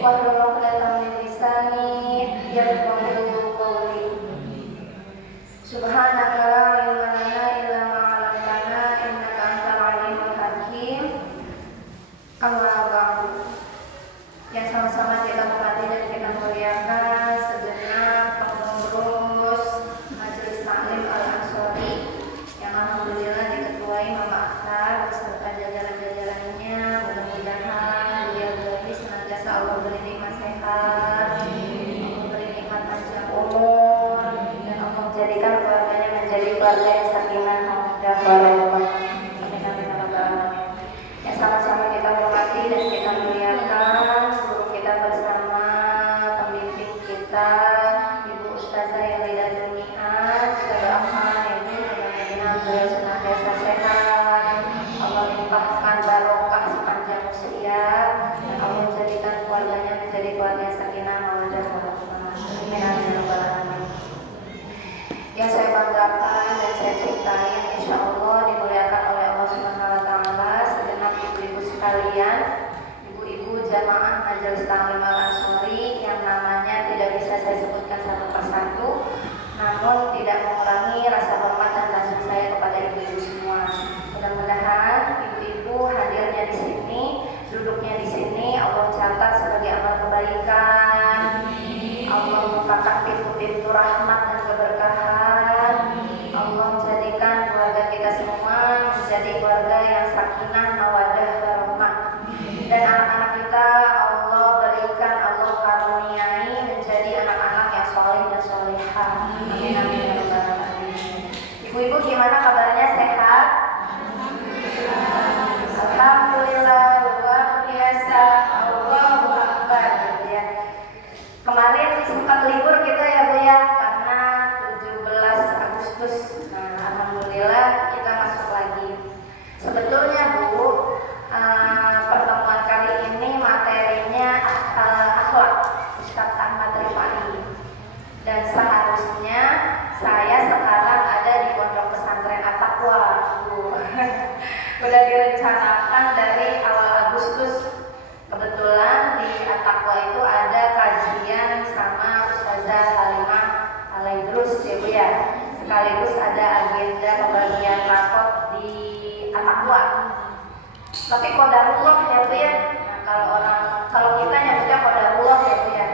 wahlul 'uqdatam min lisani yafqahu qawli. Subhanaka la ilma lana illa ma 'allamtana innaka antal alimul hakim. Amma ba'du. Yang sama-sama kita hormati dan kita muliakan segenap pengurus Majelis Taklim Al-Ansori yang alhamdulillah diketuai Mama Akhtar beserta jajaran-jajarannya. Mudah-mudahan beliau ini senantiasa Allah beri nikmat sehat, beri nikmat panjang umur, dan Allah jadikan keluarganya menjadi keluarga yang sakinah mawaddah warahmah. Amin amin ya rabbal alamin. Yang sama-sama kita hormati dan kita muliakan guru kita bersama pembimbing kita Ibu Ustazah Yalidatul Ni'at. Kita doakan Ibu mudah-mudahan beliau senantiasa sehat, Allah limpahkan barokah sepanjang usia, dan Allah jadikan keluarganya menjadi keluarga yang sakinah mawaddah warahmah. Amin amin ya rabbal alamin. Yang saya banggakan dan saya cintai, insya Allah dimuliakan oleh Allah Subhanahu wa Ta'ala, segenap ibu-ibu sekalian, ibu-ibu jamaah Majelis Taklim Al-Ansori yang namanya tidak bisa saya sebutkan satu persatu, namun tidak mengurangi rasa hormat dan kasih saya kepada ibu-ibu semua. Mudah-mudahan ibu-ibu hadirnya di sini, duduknya di sini, Allah catat sebagai amal kebaikan. Allah membukakan pintu-pintu rahmat dan keberkahan. Allah jadikan keluarga kita semua menjadi keluarga yang sakinah mawaddah warahmah. Dan anak-anak kita Allah berikan, Allah karuniai menjadi anak-anak yang soleh dan solehah. Amin amin ya rabbal alamin. Ibu-ibu gimana kabarnya, sehat? Alhamdulillah, luar biasa. Allahu Akbar ya. Kemarin sempat libur kita ya Bu ya, karena 17 Agustus. Nah, alhamdulillah kita masuk lagi. Sebetulnya Bu, pertemuan kali ini materinya akhlak Ustaz Ahmad Rifai. Dan seharusnya saya sekarang ada di Pondok Pesantren At-Taqwa Bu. Udah direncanakan dari awal Agustus. Kebetulan di At-Taqwa itu ada kajian sama Ustazah Halimah Alaidrus ya Bu ya. Sekaligus ada agenda pembagian rapot di At-Taqwa. Tapi qadarullah ya Bu ya. Nah, kalau kita nyebutnya qadarullah ya Bu ya.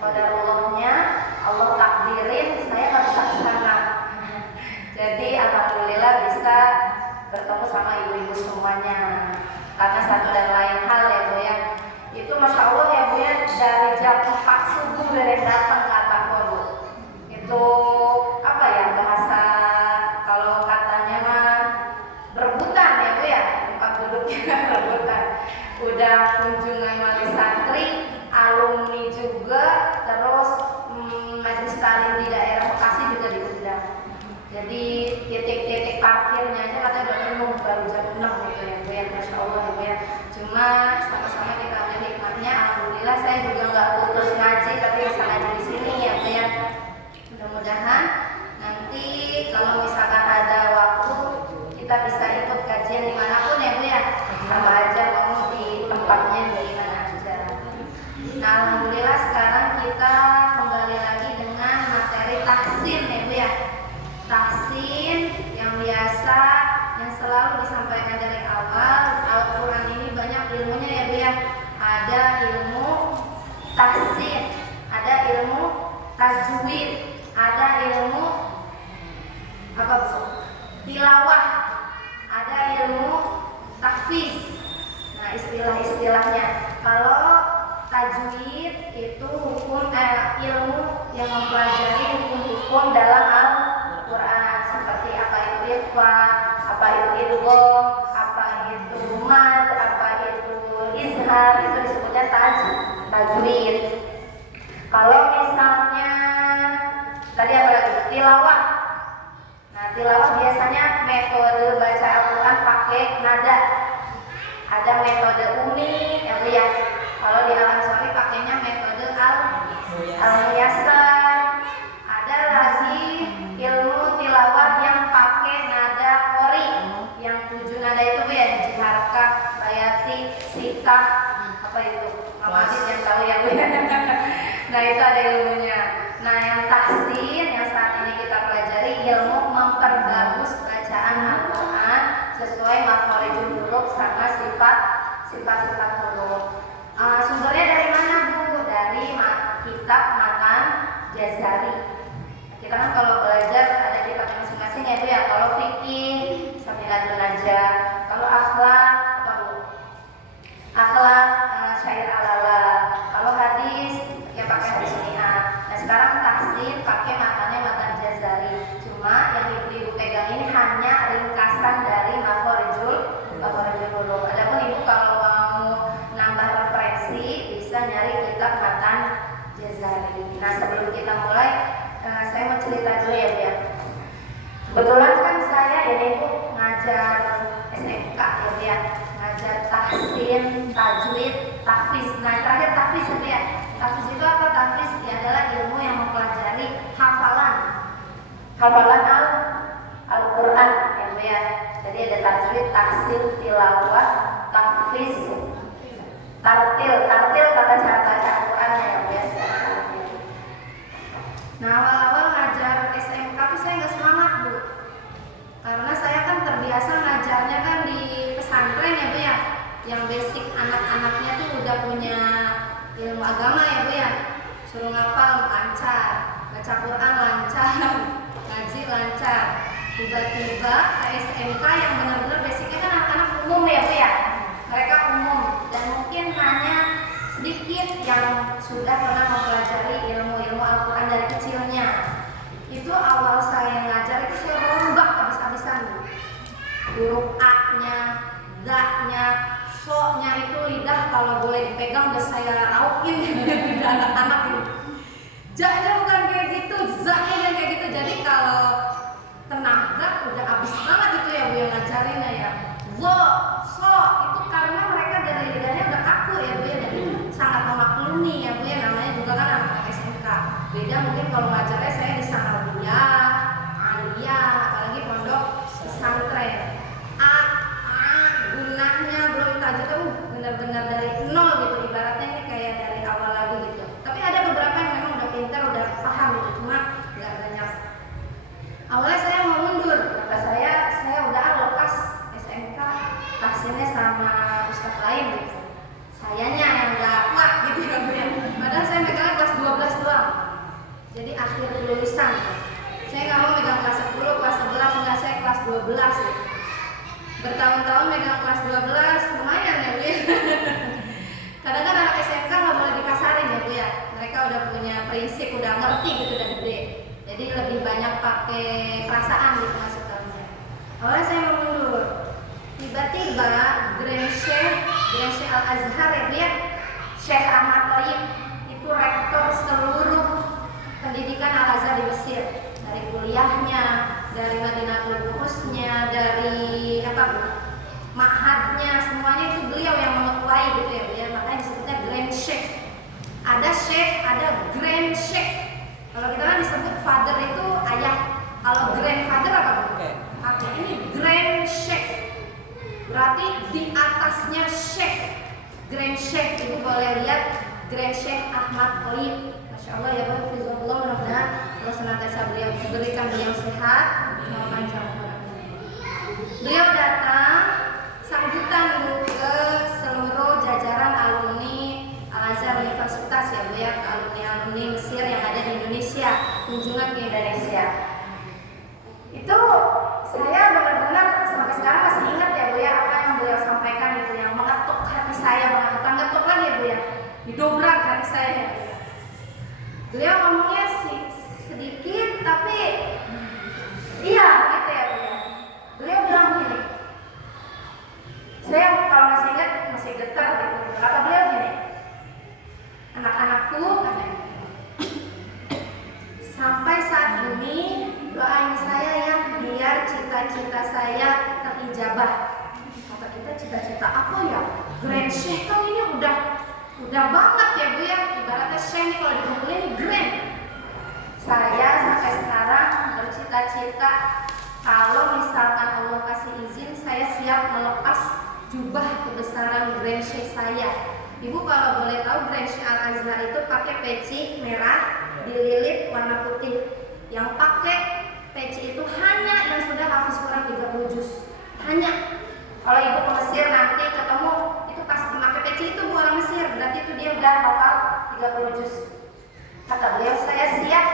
Qadarullahnya Allah takdirin saya nggak bisa kesana. Jadi alhamdulillah bisa bertemu sama ibu-ibu semuanya. Karena satu dan lain hal ya Bu ya. Itu Masya Allah ya Bu ya, dari jam 4 subuh dari datang ke At-Taqwa Bu. Itu apa ya, bahasa kalau katanya mah berebutan ya Bu ya, tempat duduknya berebutan. Udah kunjungan wali santri, alumni juga, terus majelis taklim di daerah Bekasi juga diundang. Jadi titik-titik parkirnya aja katanya udah penuh baru jam 6 gitu ya Bu ya. Masya Allah ya Bu ya. Cuma sama-sama kita ambil hikmahnya. Alhamdulillah saya juga nggak putus ngaji, tapi bisa ngaji di sini ya Bu ya. Mudah-mudahan nanti kalau misalkan ada waktu kita bisa ikut kajian dimanapun ya Bu ya. Sama aja mau di tempatnya di mana aja. Nah alhamdulillah sekarang kita kembali lagi dengan materi tahsin ya Bu ya. Tahsin yang biasa, yang selalu disampaikan dari awal. Al-Quran ini banyak ilmunya ya Bu ya. Ada ilmu tahsin, ada ilmu tajwid, ada ilmu apa Bu? Tilawah, ada ilmu tahfiz. Nah istilah-istilahnya. Kalau tajwid itu hukum ilmu yang mempelajari hukum-hukum dalam Al-Quran, seperti apa itu ikhfa, apa itu idgham, apa itu mad, apa itu izhar, itu disebutnya tajwid. Kalau misalnya tadi apa lagi? Tilawah. Nah, tilawah biasanya metode baca Al-Quran pakai nada. Ada metode umi, ya Bu ya. Kalau di Al-Ansori pakainya metode al-muyassar. Ada lagi ilmu tilawah yang pakai nada qori, yang 7 nada itu Bu ya, jiharkah, bayati, sikah, apa itu? Mama Adit yang tahu ya Bu. Nah itu ada ilmunya. Nah yang tahsin yang saat ini kita pelajari ilmu memperbagus bacaan Al-Quran sesuai makhorijul huruf sama sifat-sifat huruf. Sumbernya dari mana Bu? Dari kitab Matan Jazari. Kita kan kalau belajar ada kitab masing-masing ya Bu ya. Kalau fikih Saminatul Najah, kalau akhlak apa Bu? Akhlak Syair Alala. Kalau hadis ya pakai hadis Ni'ah. Nah sekarang tahsin pakai matanya Matan Jazari. Cuma yang ibu-ibu pegang ini hanya ringkasan dari makhorijul huruf. Adapun ibu kalau mau nambah referensi bisa nyari kitab Matan Jazari. Nah sebelum kita mulai saya mau cerita dulu ya Bu ya. Kebetulan kan saya ini Bu ngajar SMK ya Bu ya, ngajar tahsin, tajwid, tahfiz. Nah terakhir tahfiz ya Bu ya. Tahfiz itu apa? Tahfiz ya adalah ilmu yang mempelajari hafalan Al-Quran ya Bu ya. Jadi ada tajwid, tahsin, tilawah, tahfiz, tartil tata cara baca Al-Qurannya ya Bu ya. Nah awal-awal ngajar SMK tuh saya nggak semangat Bu, karena saya kan terbiasa ngajarnya kan di pesantren ya Bu ya, yang basic anak-anaknya tuh udah punya ilmu agama ya Bu ya, suruh ngapal lancar, baca Quran lancar, ngaji lancar. Tiba-tiba ke SMK yang benar-benar basicnya kan anak-anak umum ya Bu ya, mereka umum dan mungkin hanya sedikit yang sudah pernah mempelajari ilmu-ilmu Al-Quran dari kecilnya. Itu awal saya ngajar itu saya rombak habis-habisan. Huruf A-nya, D-nya, So-nya itu lidah kalau boleh dipegang udah saya raukin lidah anak-anak ini. Ja-nya bukan kayak gitu, Z-nya yang kayak gitu. Jadi kalau tenaga udah habis banget itu ya Bu yang ngajarinnya ya. Lo, So, itu karena mereka dari lidahnya udah kaku ya Bu ya. Jadi sangat memaklumi ya Bu ya, namanya juga kan anak SMK. Beda mungkin kalau ngajarnya saya di sanawiyah, aliyah, apalagi pondok pesantren. Gunanya belum tajwidnya benar-benar dari nol gitu, ibaratnya ini kayak dari awal lagi gitu. Tapi ada beberapa yang memang udah pintar, udah paham gitu, cuma nggak banyak. Awalnya saya mau mundur, kata saya udah lepas SMK, tahsinnya sama ustaz lain gitu. Sayanya yang nggak kuat gitu ya Bu ya. Padahal saya megangnya kelas 12 doang. Jadi akhir lulusan. Saya nggak mau megang kelas 10, kelas 11, enggak, saya kelas 12 gitu. Bertahun-tahun megang kelas 12 lumayan ya Bu ya. Kadang-kadang anak SMK nggak boleh dikasarin ya Bu ya. Mereka udah punya prinsip, udah ngerti gitu, udah gede. Jadi lebih banyak pakai perasaan gitu masukannya. Awalnya saya mau mundur. Tiba-tiba Grand Sheikh Al-Azhar ya Bu ya, Syekh Ahmad Thayyib itu rektor seluruh pendidikan Al-Azhar di Mesir, dari kuliahnya, dari Madinatul Buhusnya, dari ma'hadnya, semuanya itu beliau yang mengetuai gitu ya Bu ya. Makanya disebutnya Grand Sheikh. Ada Sheikh, ada Grand Sheikh. Kalau kita kan disebut father itu ayah. Kalau grandfather apa Bu? Oke, ini Grand Sheikh. Berarti di atasnya Sheikh. Grand Sheikh, Ibu boleh lihat Grand Sheikh Ahmad Thayyib. Masya Allah ya Bu, Fizullah, mudah-mudahan Allah senantiasa berikan beliau sehat, panjang umurnya. Beliau datang sambutan Bu ke seluruh jajaran alumni Al-Azhar Universitas ya Bu ya, alumni Mesir yang ada di Indonesia, kunjungan ke Indonesia. Itu saya benar-benar sampai sekarang masih ingat ya Bu ya, apa yang beliau sampaikan itu yang mengetuk hati saya, bukan ngetuk lagi ya Bu ya, didobrak hati saya ya Bu ya. Beliau ngomongnya sedikit tapi iya gitu ya Bu ya. Beliau bilang gini, saya kalau masih ingat masih getar gitu. Kata beliau gini, anak-anakku, sampai saat ini doain saya ya biar cita-cita saya terijabah. Kata kita cita-cita apa ya? Grand Sheikh kan ini udah banget ya Bu ya. Ibaratnya Sheikh ini kalau dikumpulin ini grand. Saya sampai sekarang bercita-cita kalau misalkan Allah kasih izin, saya siap melepas jubah kebesaran Grand Sheikh saya Ibu kalau boleh tahu Grand Al Azhar itu pakai peci merah dililit warna putih. Yang pakai peci itu hanya yang sudah hafiz Quran 30 juz. Hanya. Kalau ibu ke Mesir nanti ketemu itu pas memakai peci itu bu orang Mesir, berarti itu dia udah hafal 30 juz. Kata beliau, saya siap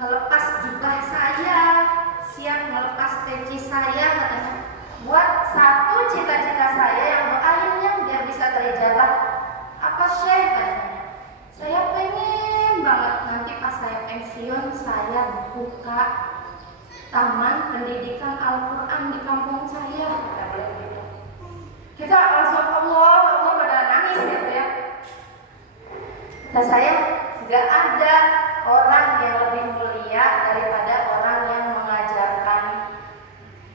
ngelepas jubah saya, siap ngelepas peci saya katanya. Buat satu cita-cita saya yang doainnya biar bisa terijabah. Apa Syekh katanya? Saya pengen banget nanti pas saya pensiun saya buka taman pendidikan Al-Quran di kampung saya. Kita langsung Allah pada nangis gitu ya. Kata saya, gak ada orang yang lebih mulia daripada orang yang mengajarkan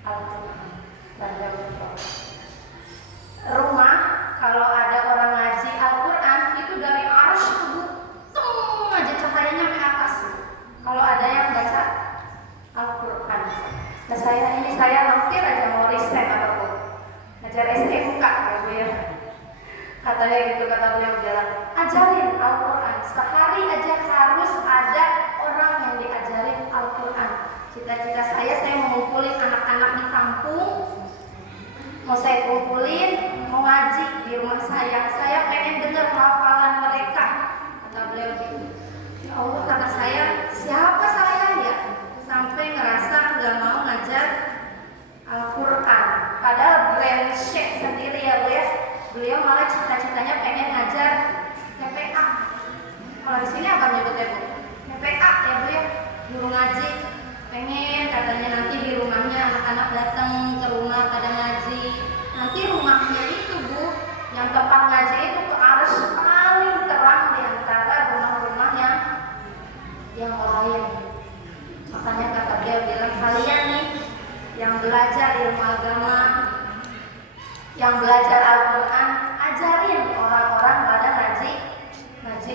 Al-Quran. Rumah kalau ada orang ngaji Al-Quran itu dari arsy ke aja cahayanya sampai atas. Kalau ada yang baca Al-Quran, nah saya hampir aja mau resign ataupun ngajar SMK gitu ya. Katanya gitu, kata beliau bilang, ajarin Al-Quran sehari aja harus ada orang yang diajarin Al-Quran. Cita-cita saya mau ngumpulin anak-anak di kampung, mau saya kumpulin, mau ngaji di rumah saya pengen dengar hafalan mereka. Kata beliau gitu. Ya Allah, kata saya, siapa saya ya sampai ngerasa gak mau ngajar Al-Quran. Padahal Grand Sheikh sendiri ya bu ya, beliau malah cita-citanya pengen ngajar TPA. Kalau di sini apa nyebutnya bu? TPA ya bu ya, guru ngaji. Pengen katanya nanti di rumahnya anak-anak datang ke rumah pada ngaji. Nanti rumahnya itu bu, yang tempat ngaji itu ke arus paling terang di antara rumah-rumah yang lain. Makanya kata dia bilang, kalian nih yang belajar ilmu agama, yang belajar Al-Quran, ajarin orang-orang pada ngaji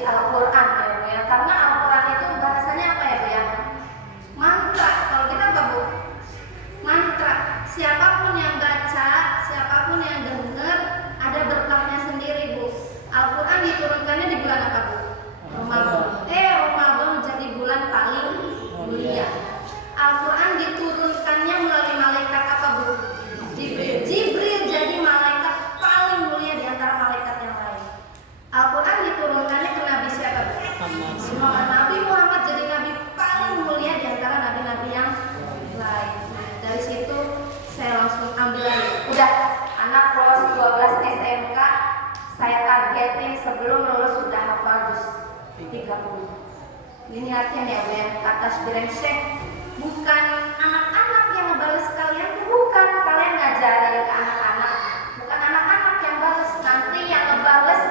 Al-Quran ya bu ya. Karena Al-Quran itu bahasanya apa ya bu ya? Mantra. Kalau kita apa bu? Mantra. Siapapun yang baca, siapapun yang dengar, ada berkahnya sendiri bu. Al-Quran diturunkannya di bulan apa bu? Ramadan. Ramadan jadi bulan paling mulia. Al-Quran diturunkannya melalui malaikat apa bu? Jibril. Jibril jadi malaikat paling mulia di antara malaikat yang lain. Al-Quran diturunkannya ke Nabi siapa bu? Nabi Muhammad jadi nabi paling mulia di antara nabi-nabi yang lain. Dari situ saya langsung ambil lagi. Udah, anak lulus 12 SMK, saya targetin sebelum lulus sudah hafal juz 30. Ini artinya ya bu ya, atas Grand Sheikh, bukan anak-anak yang ngebales kalian, bukan kalian ngajarin ke anak-anak, bukan anak-anak yang balas, nanti yang ngebales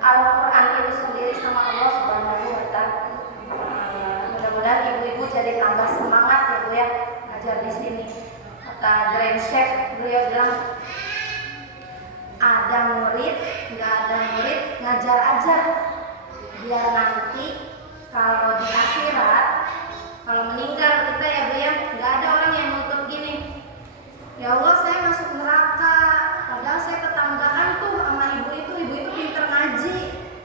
Al-Quran itu sendiri sama Allah Subhanahu wa Ta'ala. Mudah-mudahan ibu-ibu jadi tambah semangat ya bu ya ngajar di sini. Kata Grand Sheikh, beliau bilang, ada murid, nggak ada murid, ngajar aja biar nanti kalau di akhirat, kalau meninggal kita ya bu ya, nggak ada orang yang nuntut gini, ya Allah saya masuk neraka, padahal saya tetanggaan tuh sama ibu itu pinter ngaji,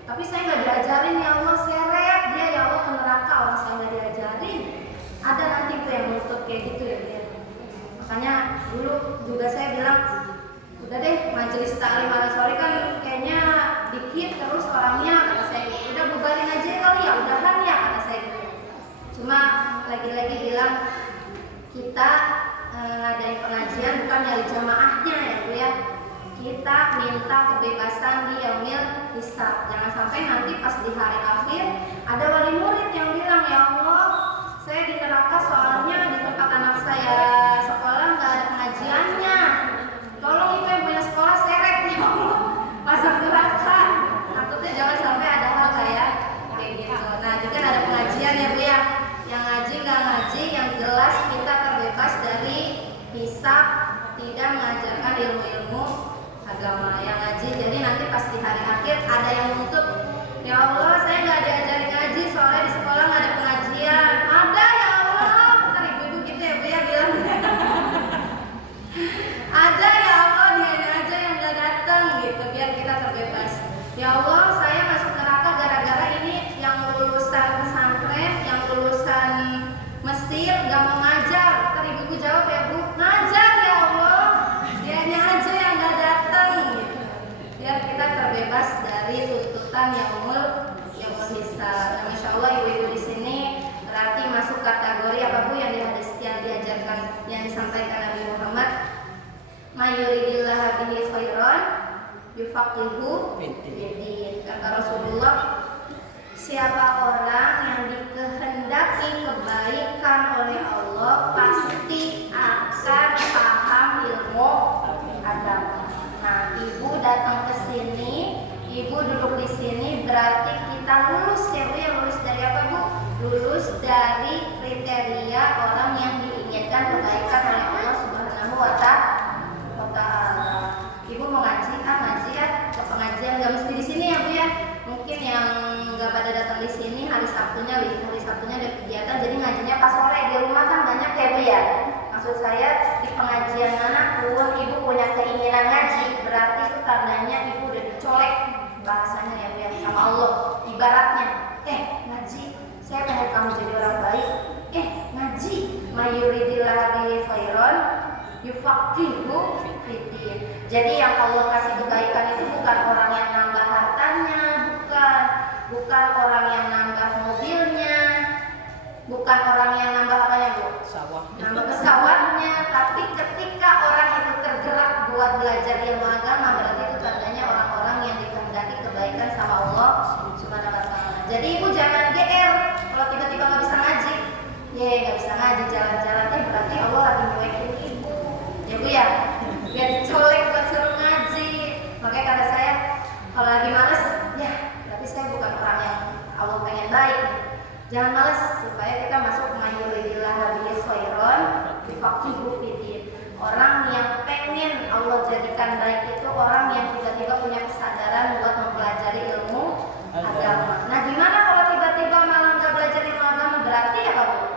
tapi saya nggak diajarin ya Allah, seret dia ya Allah ke neraka, orang saya nggak diajarin. Ada nanti tuh yang nuntut kayak gitu ya bu ya. Makanya dulu juga saya bilang, udah deh majelis taklim Al-Azhar kan kayaknya dikit terus orangnya, kata saya gitu. Udah bubarin aja kali ya, udahan ya, kata saya gitu. Cuma lagi-lagi bilang kita ngadain pengajian bukan nyari jamaahnya ya bu ya. Kita minta kebebasan di yaumil hisab. Jangan sampai nanti pas di hari akhir ada wali murid yang bilang, ya Allah saya di neraka soalnya di tempat anak saya sekolah nggak ada pengajiannya. Tolong itu yang punya sekolah seret ya Allah, masuk neraka. Takutnya jangan sampai ada hal kayak gitu. Nah juga ada pengajian ya bu ya. Yang ngaji nggak ngaji, yang jelas kita terbebas dari hisab, tidak mengajarkan ilmu-ilmu agama yang ngaji. Jadi nanti pas di hari akhir ada yang nuntut, ya Allah saya nggak diajarin ngaji soalnya di sekolah nggak ada pengajian. Ada ya Allah, ntar ibu-ibu gitu ya bu ya bilang. Ada ya Allah, dia aja yang nggak datang gitu, biar kita terbebas. Ya Allah, saya masuk neraka gara-gara ini yang lulusan pesantren, yang lulusan Mesir gak mau ngajar. Ntar ibuku jawab, ya Bu, ngajar ya Allah, dianya aja yang gak datang gitu. Biar kita terbebas dari tuntutan yang hisab. Nah, Masya Allah ibu-ibu di sini berarti masuk kategori apa Bu yang diajarkan, yang disampaikan Nabi Muhammad, mayuridillah bihi khairan yufaqihu fiddin. Kata Rasulullah, siapa orang yang dikehendaki kebaikan oleh Allah pasti akan paham ilmu agama. Nah, ibu datang ke sini, ibu duduk di sini, berarti kita lulus ya Bu, yang lulus dari apa Bu? Lulus dari kriteria orang yang diinginkan kebaikan oleh Allah Subhanahu wa Ta'ala. Ibu mau ngaji, ngaji ya, ke pengajian nggak mesti di sini ya Bu ya. Mungkin yang nggak pada datang di sini hari Sabtunya ada kegiatan, jadi ngajinya pas sore di rumah kan banyak ya Bu ya. Maksud saya di pengajian manapun ibu punya keinginan ngaji, berarti itu tandanya ibu udah dicolek bahasanya ya Bu ya sama Allah. Ibaratnya, ngaji, saya pengen kamu jadi orang baik. Ngaji, mayuridillah bihi khairan yufaqihu fiddin. Jadi yang Allah kasih kebaikan itu bukan orang yang nambah hartanya, bukan orang yang nambah mobilnya, bukan orang yang nambah apanya Bu? Nambah pesawatnya, tapi ketika orang itu tergerak buat belajar ilmu agama, berarti itu tandanya orang-orang yang dikehendaki kebaikan sama Allah Subhanahu wa Ta'ala. Jadi ibu jangan GR kalau tiba-tiba nggak bisa ngaji. Nggak bisa ngaji, jalan-jalan berarti Allah lagi nyuekin ibu. Ya Bu ya, biar dicolek buat suruh ngaji. Makanya kata saya, kalau lagi males, ya berarti saya bukan orang yang Allah pengen baik. Jangan males, supaya kita masuk mayuridillah bihi khairan yufaqihu fiddin. Orang yang pengen Allah jadikan baik itu orang yang tiba-tiba punya kesadaran buat mempelajari ilmu agama. Nah, gimana kalau tiba-tiba malah nggak belajar ilmu agama? Berarti apa Bu?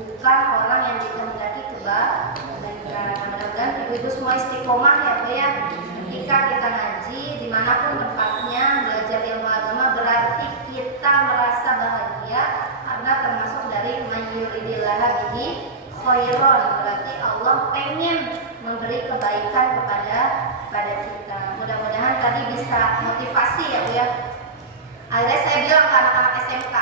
Bukan orang yang dikehendaki kebaikan. Mudah-mudahan ibu-ibu semua istiqomah ya Bu ya. Ketika kita ngaji dimanapun tempatnya belajar ilmu agama, berarti kita merasa bahagia karena termasuk dari mayuridillah bihi khairan, berarti Allah pengen memberi kebaikan kepada kita. Mudah-mudahan tadi bisa motivasi ya Bu ya. Akhirnya saya bilang ke anak-anak SMK,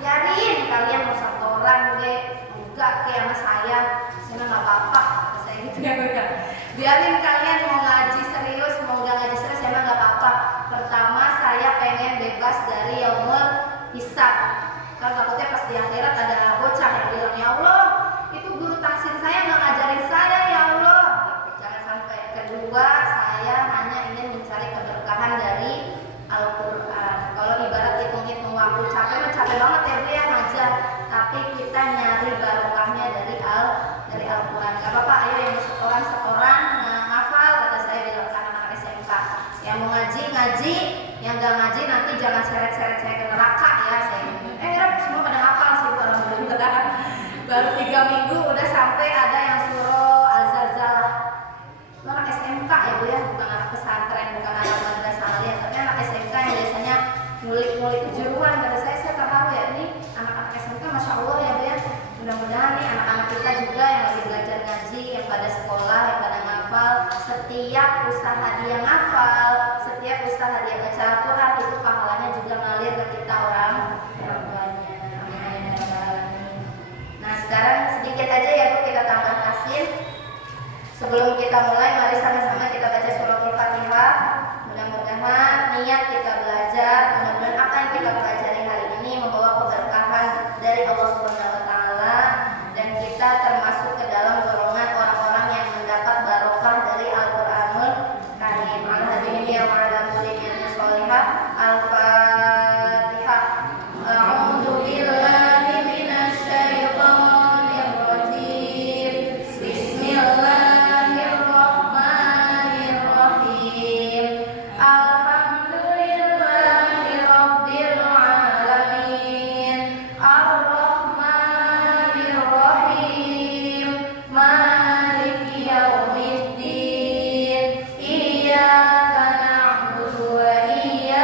biarin kalian mau setoran enggak kayak sama saya nggak apa-apa, saya gitu ya Bu ya. Biarin kalian mau ngaji serius, mau nggak ngaji serius, saya nggak apa-apa. Pertama saya pengen bebas dari yaumul hisab. Kalau takutnya pas di akhirat ada bocah yang bilang, ya Allah, itu guru tafsir saya nggak ngajarin saya ya Allah. Jangan sampai. Kedua, saya hanya ingin mencari keberkahan dari Al-Quran. Kalau ibarat hitung-hitung waktu capek banget ya Bu ya ngajar, tapi kita nyari barokahnya dari Al-Quran. Gak apa-apa, ayo yang setoran ngafal, kata saya bilang ke anak-anak SMK. Yang mau ngaji, yang gak ngaji nanti jangan seret-seret saya ke neraka ya. Saya semua pada ngafal sih kalau mudah-mudahan. Baru 3 minggu udah sampai ada yang suruh Al-Zalzalah. Itu anak SMK ya Bu ya, bukan anak pesantren, bukan anak madrasah aliyah, tapi anak SMK yang biasanya ngulik-ngulik kejuruan. Kata saya tahu ya, ini anak-anak SMK Masya Allah ya Bu ya. Mudah-mudahan nih anak-anak kita juga yang lagi belajar ngaji, yang pada sekolah, yang pada ngafal, setiap usaha dia ngafal, setiap usaha dia baca Al-Quran, itu pahalanya juga ngalir ke kita orang tuanya. Nah, sekarang sedikit aja ya Bu kita tambah tasin. Sebelum kita mulai, mari sama-sama kita baca surah Al-Fatihah. Mudah-mudahan niat kita belajar, mudah-mudahan apa yang kita pelajari hari ini membawa keberkahan dari Allah Subhanahu wa Ta'ala, dan kita termasuk ke dalam golongan orang-orang yang mendapat barokah dari Al-Qur'anul Karim. Alhamdulillah wa ala kulli niyatin shalihah. Al-Fatihah. A'udzu billahi minasy syaithanir rajim. Bismillahirrahmanirrahim. Alhamdulillahi rabbil alamin. Ar-Rahmanir Rahim. Maliki yaumiddin. Iyyaka na'budu wa iyyaka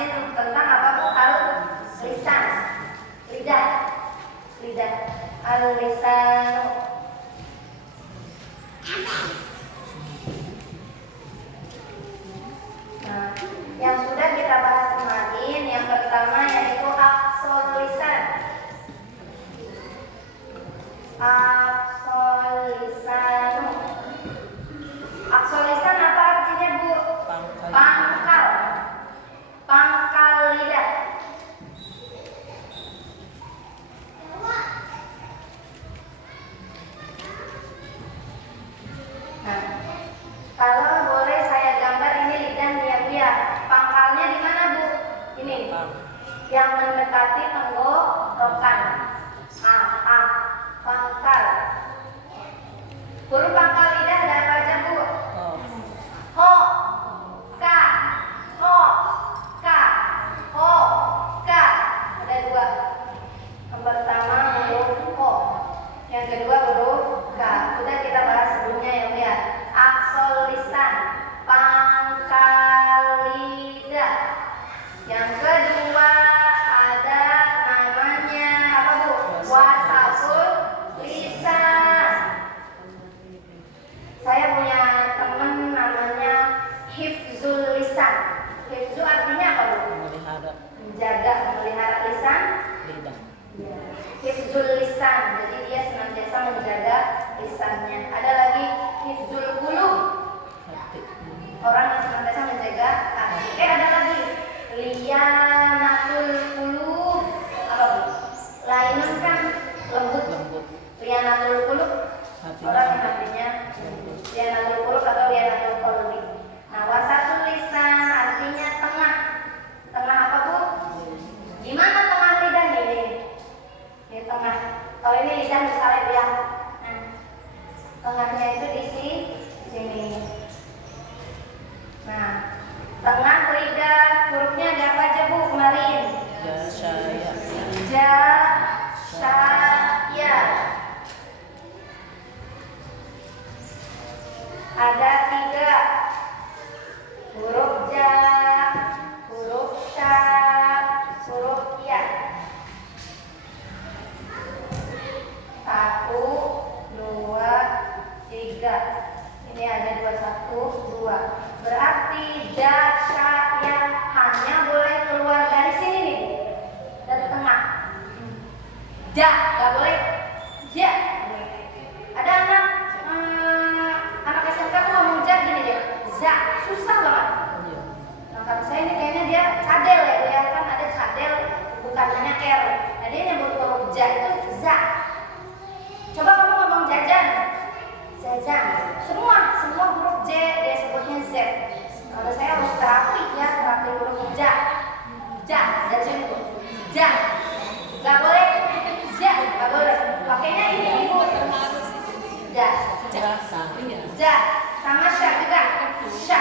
jelasin tentang apa Bu? Al-lisan. Lidah. Lidah. Al-lisan. Nah, yang sudah kita bahas kemarin, yang pertama yaitu aqsal lisan. Aqsal lisan. Aqsal lisan apa artinya Bu? Pangkal. Pangkal lidah. Nah, kalau boleh saya gambar ini lidah dia. Pangkalnya di mana Bu? Ini. Yang mendekati tenggorokan. Pangkal. Huruf pangkal lidah ada apa aja Bu? Ho, ka, ho, ka, ho, ka. Ada dua. Yang pertama huruf ho, yang kedua huruf ka. Sudah kita bahas sebelumnya ya Bu ya. Aqsal lisan, pangkal lidah. Yang kedua ada namanya apa Bu? Wasaful lisan. Saya punya teman namanya hifzul lisan. Hifzu artinya apa Bu? Memelihara Menjaga, memelihara lisan. lidah. Hifzul lisan, jadi dia senantiasa menjaga lisannya. Ada lagi hifzul qulub, Hati. orang yang senantiasa menjaga hati. Ada lagi liyanatul qulub. Apa Bu? Lainun kan lembut. Lembut. Liyanatul qulub Hatinya. orang yang hatinya liyanatul qulub atau liyanatul qalbi. Nah, wasatul lisan artinya tengah. Tengah apa Bu? Di mana tengah lidah ini? Di tengah. Kalau ini lidah misalnya dia. Nah, tengahnya itu di sini. Nah, tengah lidah hurufnya ada apa aja Bu kemarin? Jasaya. Ja, sya, ya. Ada 3 huruf ja, huruf sya, huruf ya. 1, 2, 3. Ini ada 21, 2. Berarti ja, sya, ya hanya boleh keluar dari sini nih, dari tengah. Ja, nggak boleh. Ja. Ada anak SMK tuh ngomong ja gini deh. Za, susah banget. Nah, kata saya ini kayaknya dia cadel ya, kan ada cadel bukan hanya R. Nah, dia nyebut huruf ja itu za. Coba kamu ngomong jajan. Jajan. Semua huruf J dia sebutnya Z. Kalau saya harus terapi ya, terapi huruf ja. Ja, jajan itu. Ja. Gak boleh. Ja, gak boleh. Pakainya ini Ibu. Ja. Ja. Sama sya juga. Sya.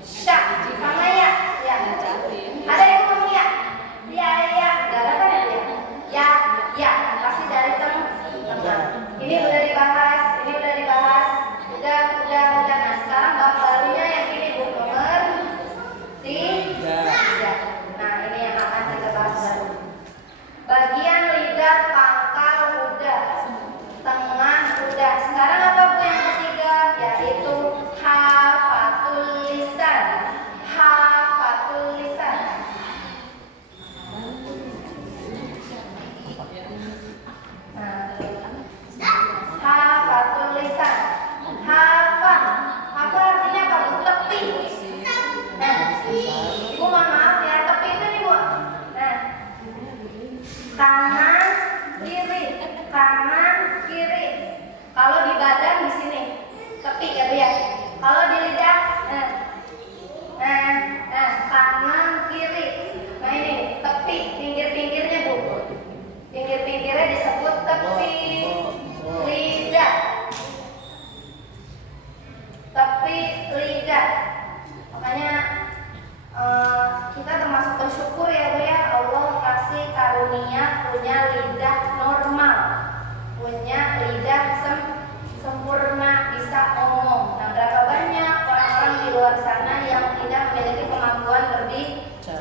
Sya. Sama ya. Ya. Ada yang ngomong ya? Ya. Gak ada kan ya? Ya. Pasti dari tengah. Ini udah dibahas. Udah. Nah, sekarang bab barunya yang ini Bu, nomor 3. Nah, ini yang akan kita bahas baru. Bagian lidah, pangkal udah, tengah udah. Sekarang apa Bu yang ketiga? Yaitu hafatul lisan. Hafatul lisan. Hafatul lisan. Hafa artinya apa Bu? Tepi. Nah, Bu mohon maaf ya, tepi itu nih Bu. Nah, kanan kiri. Kalau di badan di sini tepi ya Bu ya. Kalau di lidah, kanan kiri. Nah ini tepi, pinggir-pinggirnya Bu. Pinggir-pinggirnya disebut tepi lidah. Tepi lidah. Makanya kita termasuk bersyukur ya Bu ya, Allah kasih karunia punya lidah normal, punya lidah sempurna, bisa ngomong. Nah, berapa banyak orang-orang di luar sana yang tidak memiliki kemampuan berbicara.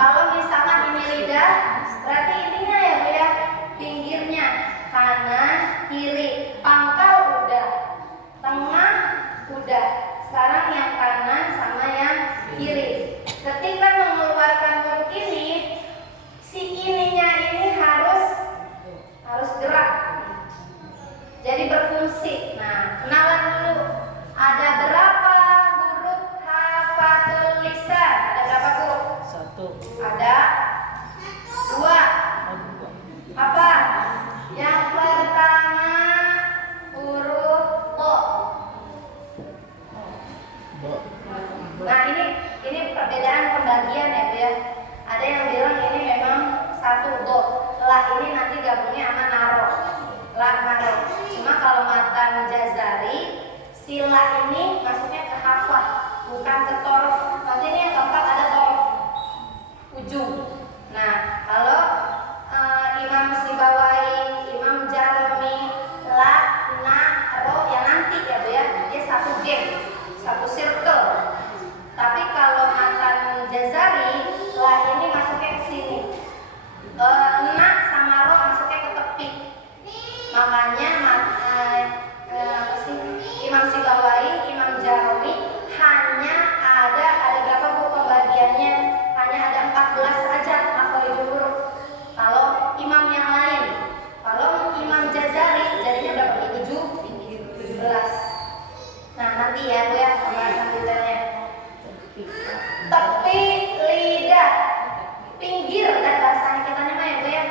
Kalau misalkan ini lidah, berarti ininya ya Bu ya, pinggirnya kanan, kiri, pangkal udah, tengah udah. Sekarang yang kanan sama yang kiri. Ketika mengeluarkan huruf ini, si ininya ini harus gerak. Jadi berfungsi. Nah, kenalan dulu. Ada berapa huruf hafatul lisan? Ada berapa Bu? 1. Ada 2. Apa? Yang pertama huruf O. Nah, ini perbedaan pembagian ya Bu ya. Ada yang bilang ini memang 1 bo. Lah ini nanti gabungnya sama naro. Lah naro. Cuma kalau matan jazari, sila ini masuknya ke hafah, bukan ke torof. Nanti ini yang keempat ada torof, ujung. Nah, kalau Imam Sibawai, Imam Jarmi, la, na, ro ya nanti ya Bu ya, dia satu geng, satu circle. Tapi kalau matan jazari, la ini masuknya ke sini, na sama ro masuknya ke tepi. Makanya Imam Sibawai, Imam Jarmi hanya ada berapa Bu pembagiannya? Hanya ada 14 saja makhrajul huruf. Kalau imam yang lain, kalau Imam Jazari jadinya berapa? 17. Nah, nanti ya Bu ya pembahasan detailnya. Tepi lidah, pinggir dan bahasanya kita mah ya Bu ya.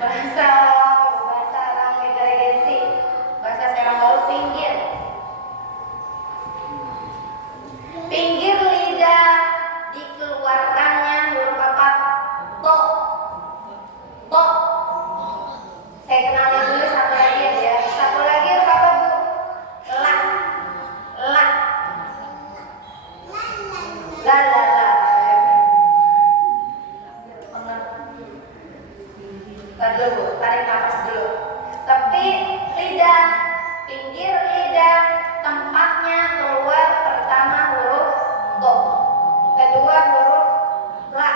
Bahasa orang Megarigensi, bahasa Serang Baru, pinggir. Pinggir lidah dikeluarkannya huruf apa? To. To. Saya kenalin dulu satu lagi ya Bu ya. Satu lagi huruf apa Bu? La. La. La la la. Tahan dulu Bu, tarik nafas dulu. Tepi lidah, pinggir lidah, tempatnya keluar pertama huruf to, kedua huruf la.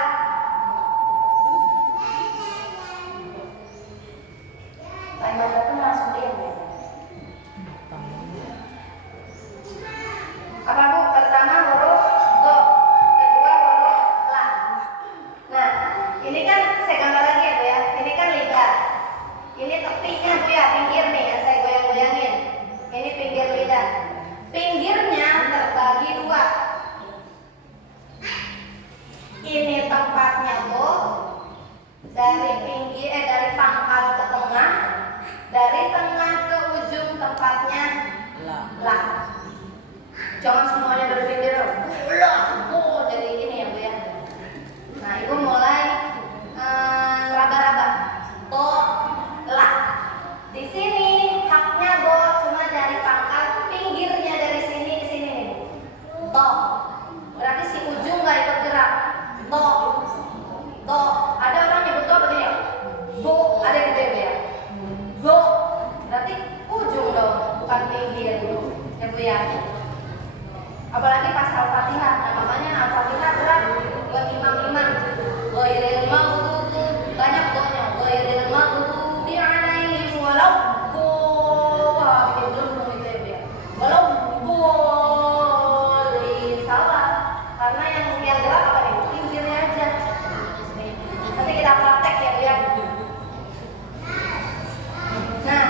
Timer datang langsung diam ya. Apa Bu? Pertama huruf to, kedua huruf la. Nah, ini kan saya gambar lagi ya Bu ya. Ini kan lidah. Ini tepinya Bu ya, pinggir nih yang saya goyang-goyangin. Ini pinggir lidah. Pinggirnya terbagi 2. Ini tempatnya Bu. Dari pangkal ke tengah, dari tengah ke ujung tempatnya la. Jangan semuanya berpikir oh jadi ini ya Bu ya. Nah, Ibu mulai raba-raba. To, la. Di sini haknya Bo cuma dari pangkal, pinggirnya dari sini ke sini nih. To. Berarti si ujung nggak ikut gerak. To. To. Ada orang nyebut to begini ya. Bo, ada gitu ya Bu ya. Bo. Berarti ujung dong, bukan pinggir ya Bu ya. Apalagi pas Al-Fatihah. Nah, makanya Al-Fatihah berat buat imam-imam. Ghairil maghdubi, banyak doanya. Ghairil maghdubi alaihim waladdallin. Bikin belum itu ya Bu ya. Waladdallin. Salah. Karena yang gerak apa nih? Pinggirnya aja. Nanti kita praktek ya Bu ya. Nah,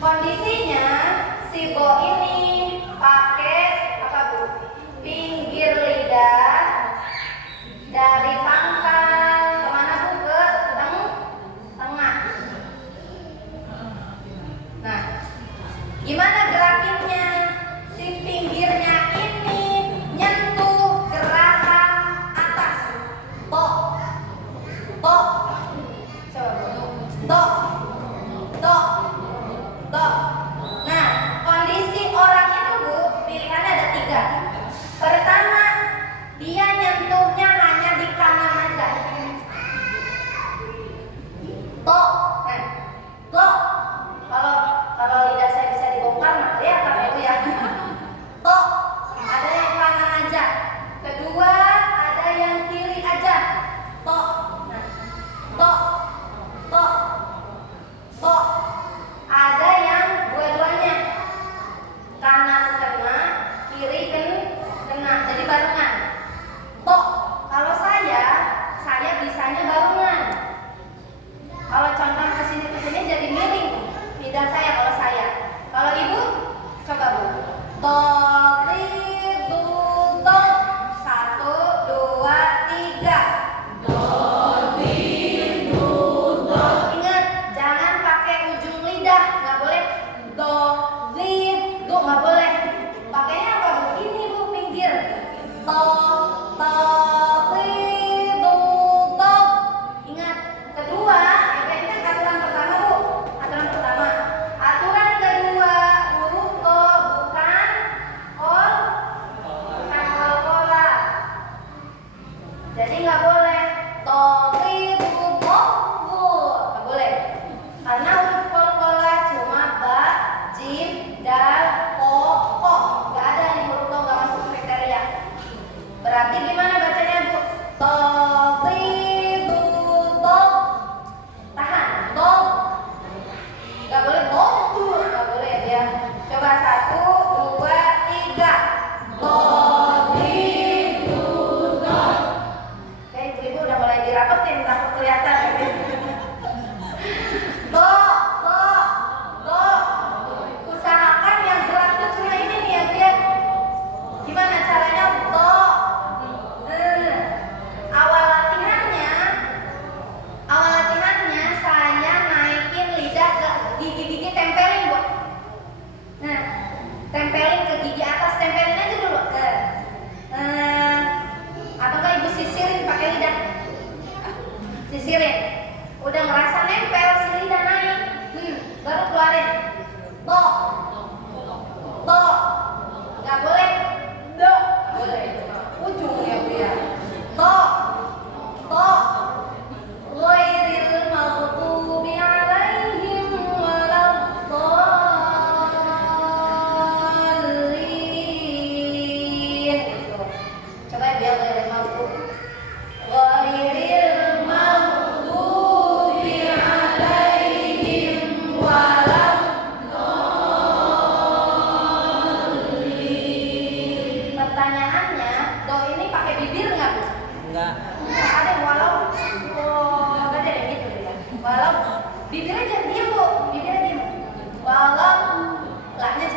kondisinya si Bo ini pakai apa Bu? Pinggir lidah dari pangkal kemana Bu? Ke tengah. Nah, gimana gerakinnya? Si pinggirnya ini nyentuh gerakan atas. To. To. Coba Bu. To. To. To. Nah, kondisi orang itu Bu, pilihannya ada 3. Pertama, dia nyentuhnya hanya di kanan aja. To. Nah, to. Kalau lidah saya bisa dibongkar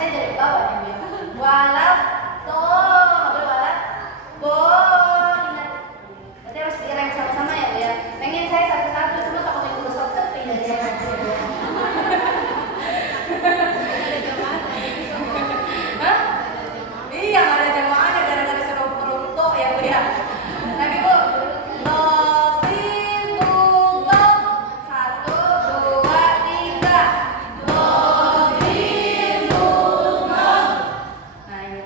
saya dari bawah nih Bu ya. Walad to, nggak boleh walad bo. Ingat. Berarti harus direm sama-sama ya Bu ya. Pengen saya satu-satu, cuma takut yang rusak sepi dari yang ngaji Bu ya. Hah? Iya, nggak ada jamaahnya gara-gara suruh peruntuk ya Bu ya. Tapi Bu, Lotibullah 1, 2, 3. Lotibullah. Nah ini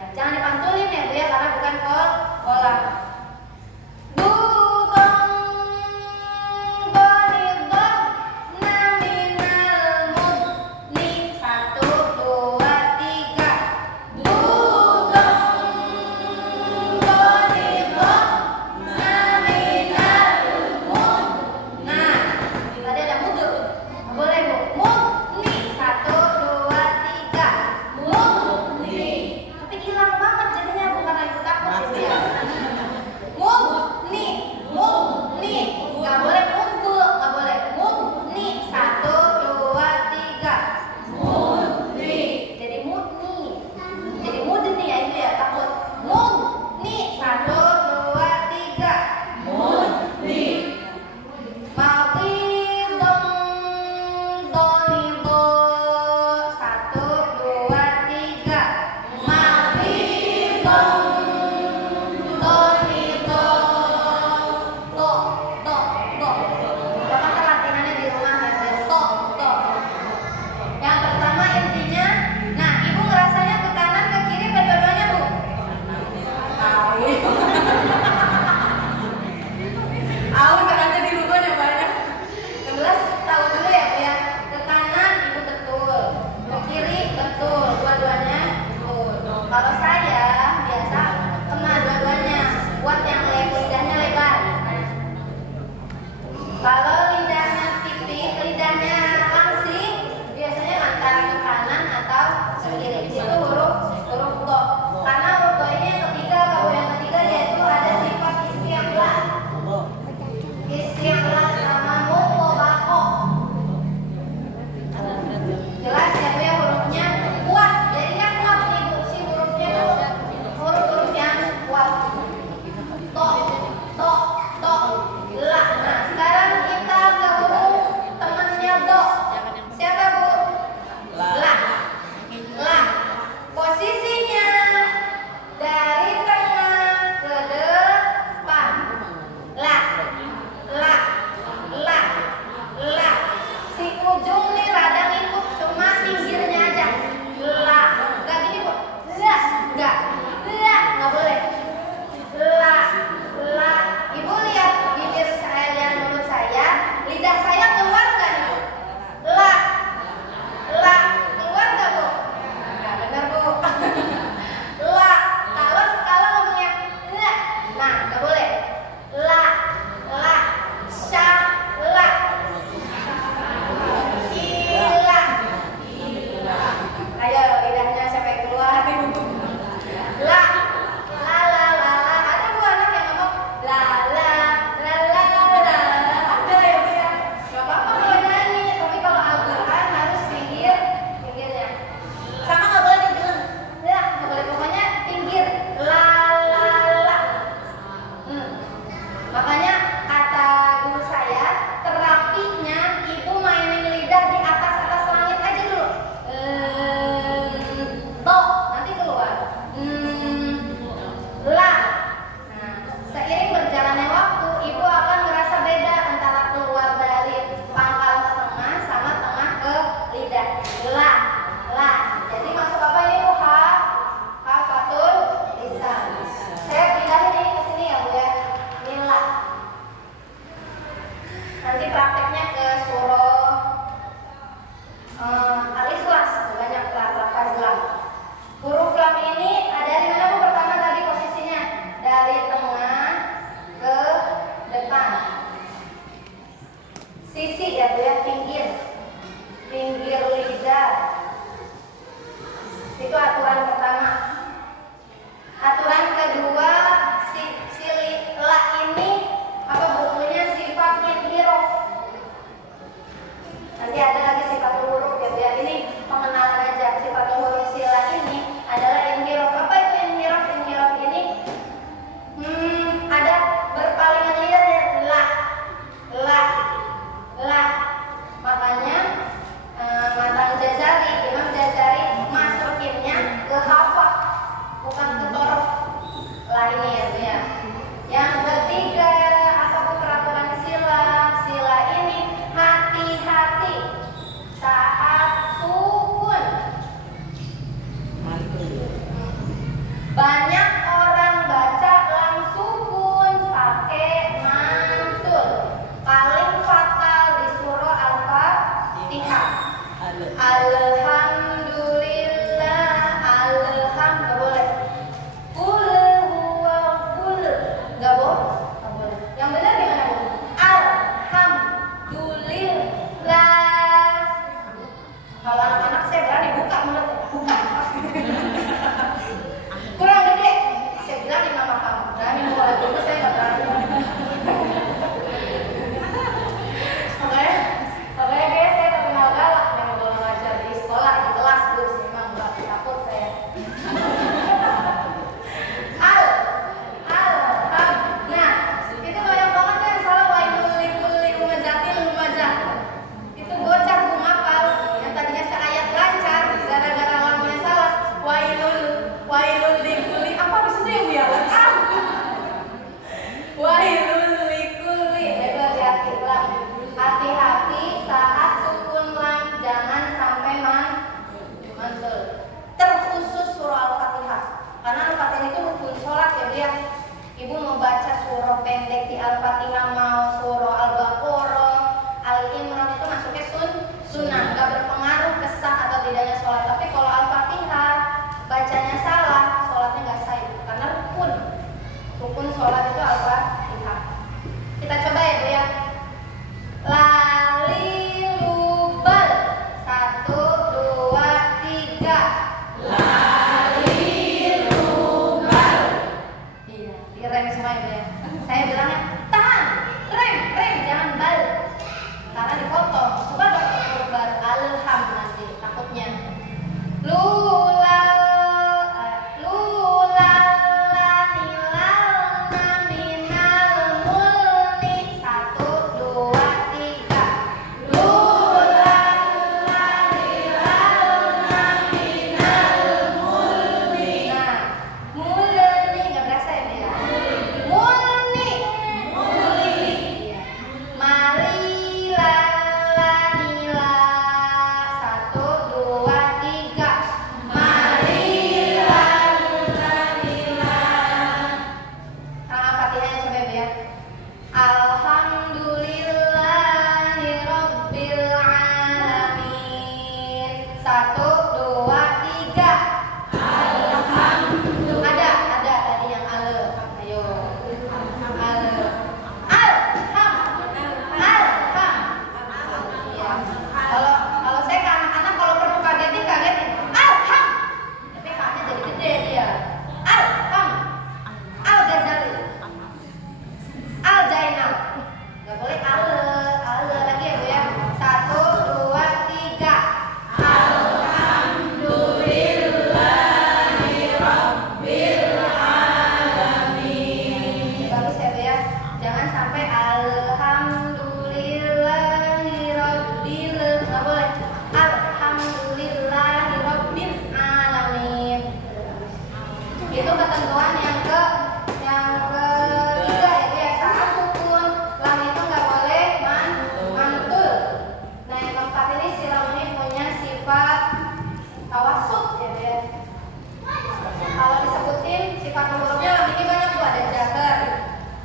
sifat hurufnya lam ini banyak Bu, ada jabar,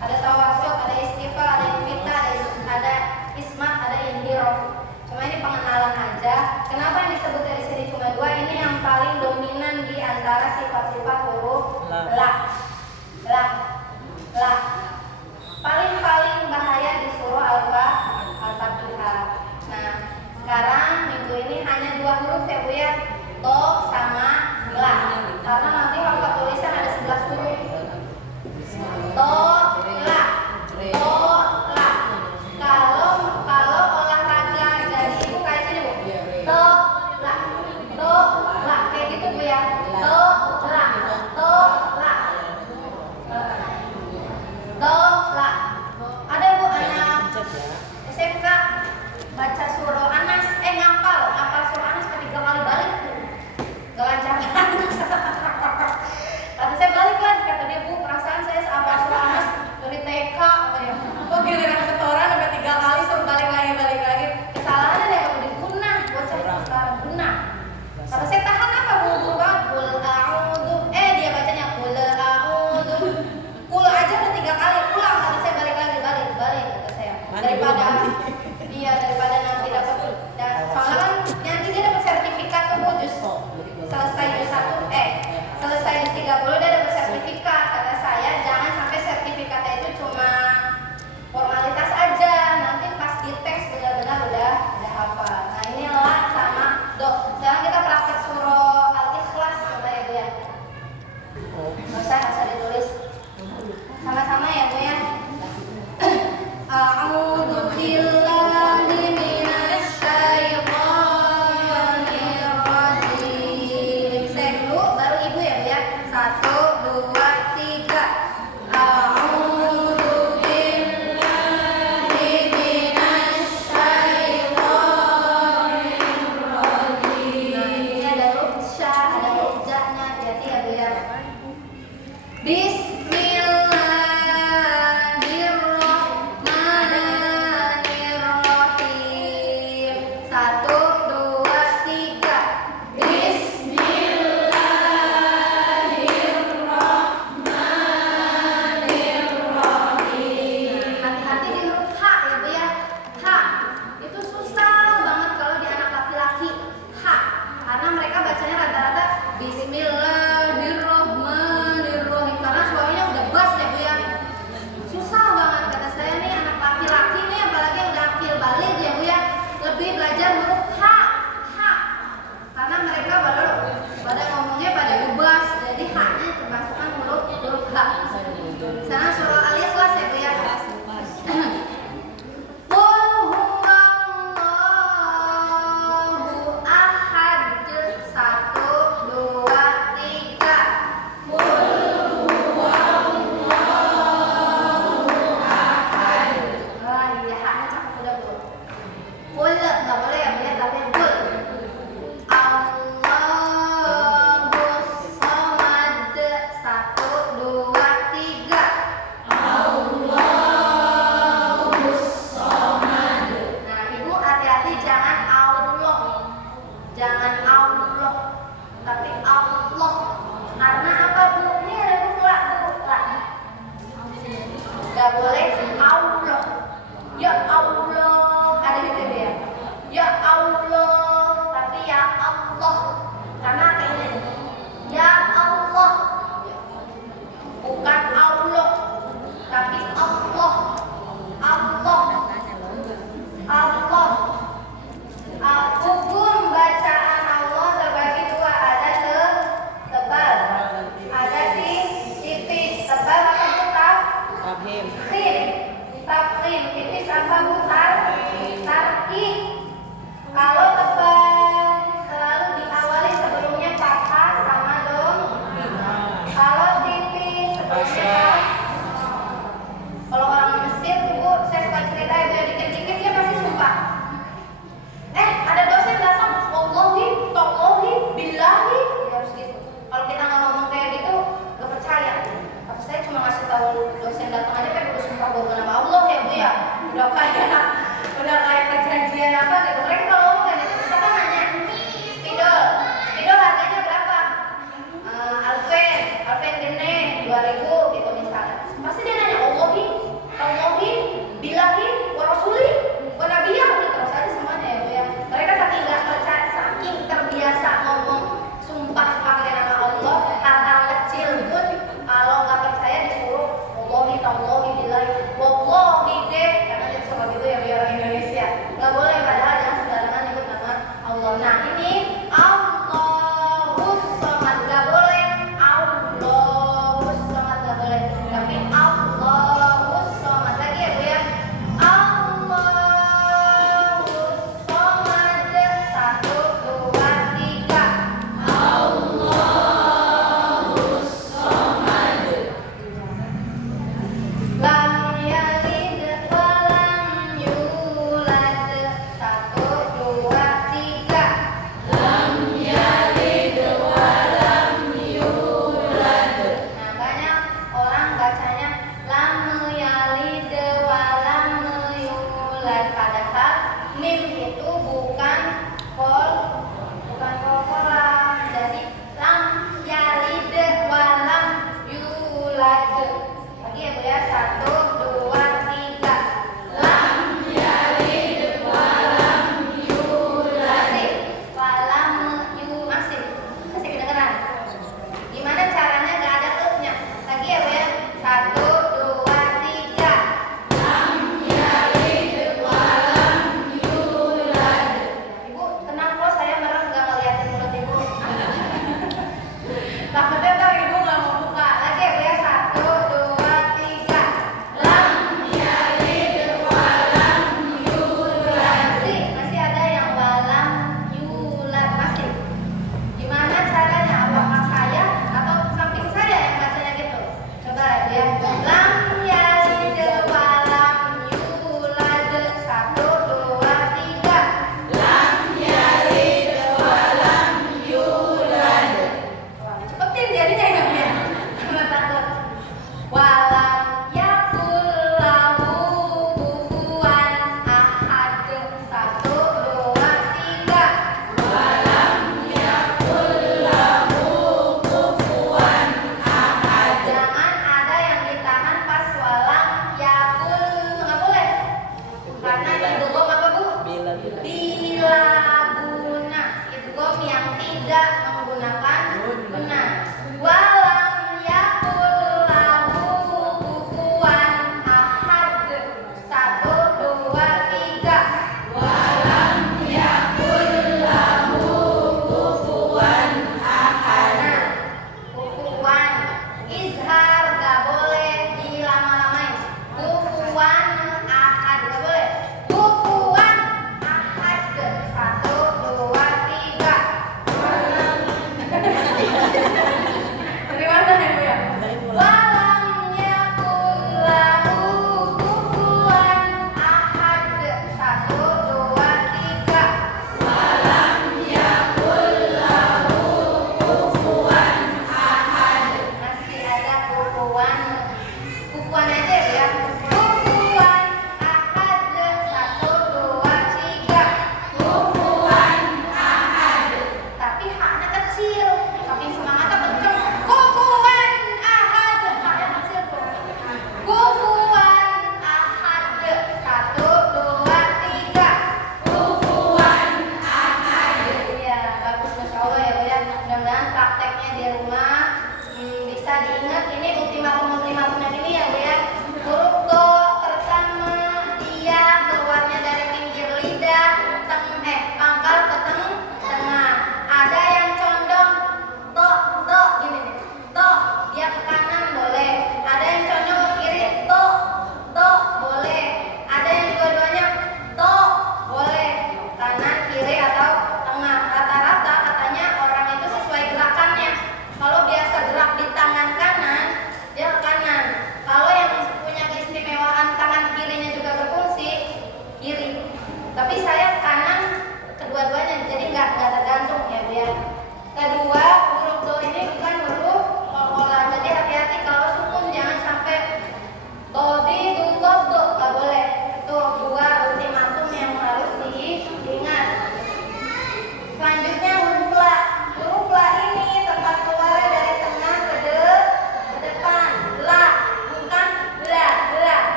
ada tawasud, ada istifal, ada infita, ada ismat, ada inhirof. Cuma ini pengenalan aja. Kenapa yang disebut dari sini cuma dua? Ini yang paling dominan di antara sifat-sifat huruf la. Paling bahaya di surah Al-Fatihah. Nah, sekarang minggu ini hanya dua huruf ya Bu ya, to sama la. Karena nanti hafal tulisan ada 11 huruf.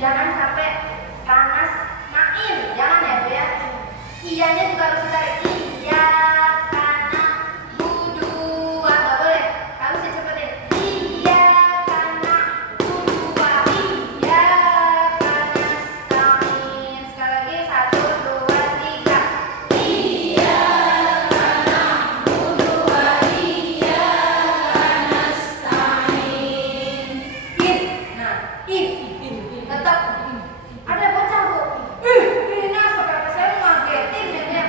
jangan sampai panas main, jangan ya Bu ya. Iyanya juga harus ditarik. Iya karena budua, nggak boleh. Harus dicepetin. Iya karena budua, iya karena stain. Sekali lagi 1, 2, 3. Iya karena budua, iya karena stain. Nah, tetap ada bocah Bu. Ini apa kata saya ngagetin ya.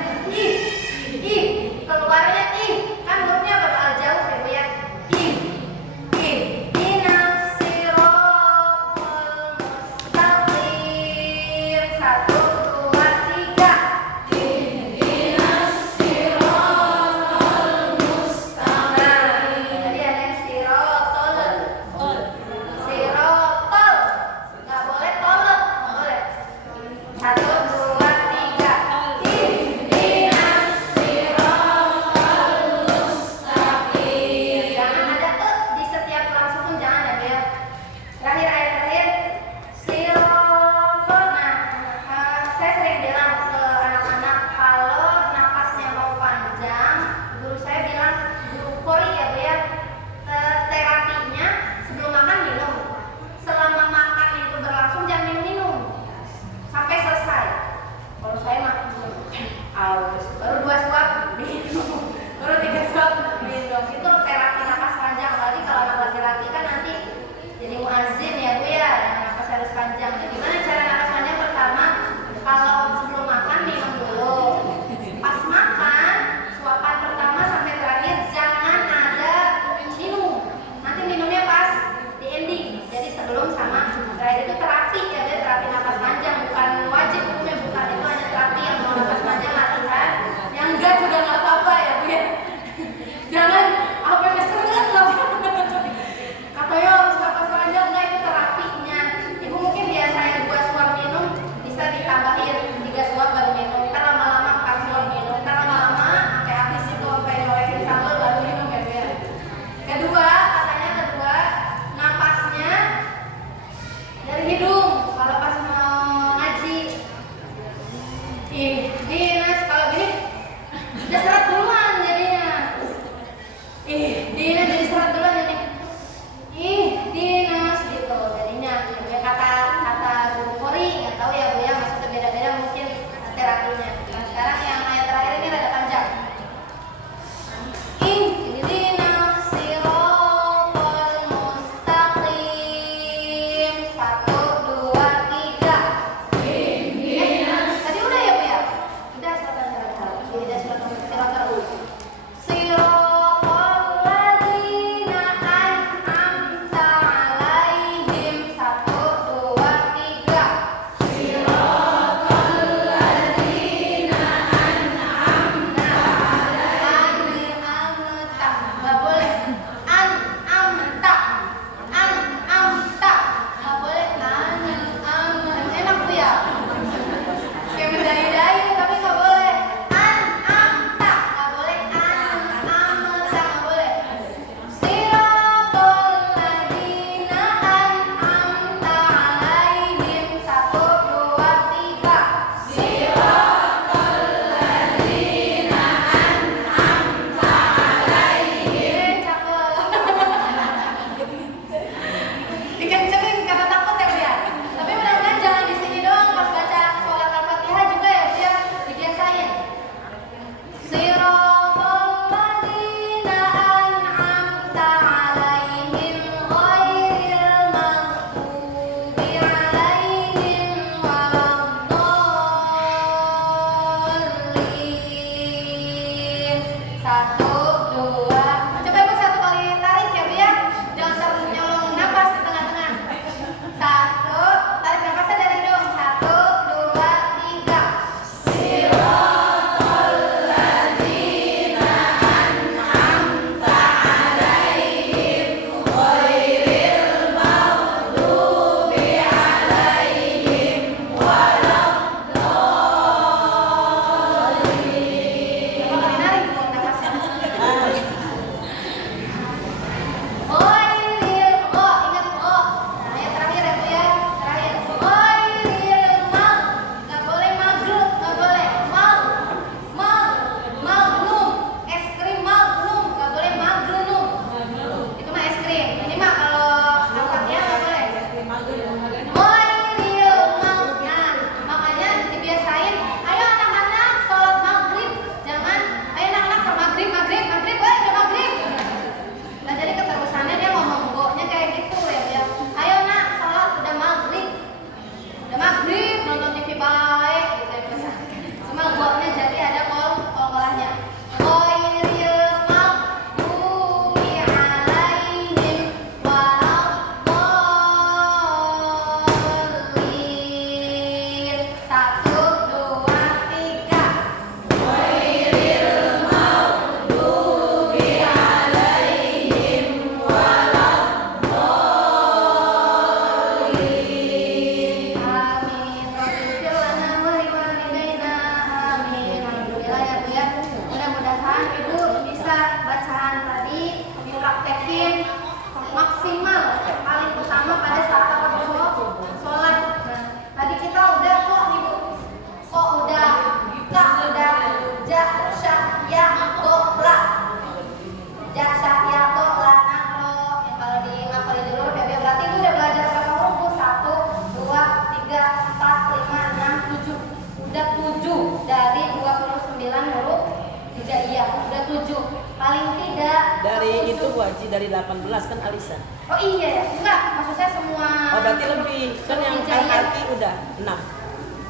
Iya, udah 7. Paling tidak Dari ke-7. itu Haji dari 18 kan Alisa. Oh iya ya, enggak, maksud saya semua. Oh berarti lebih. Kan yang Al-Haki udah 6.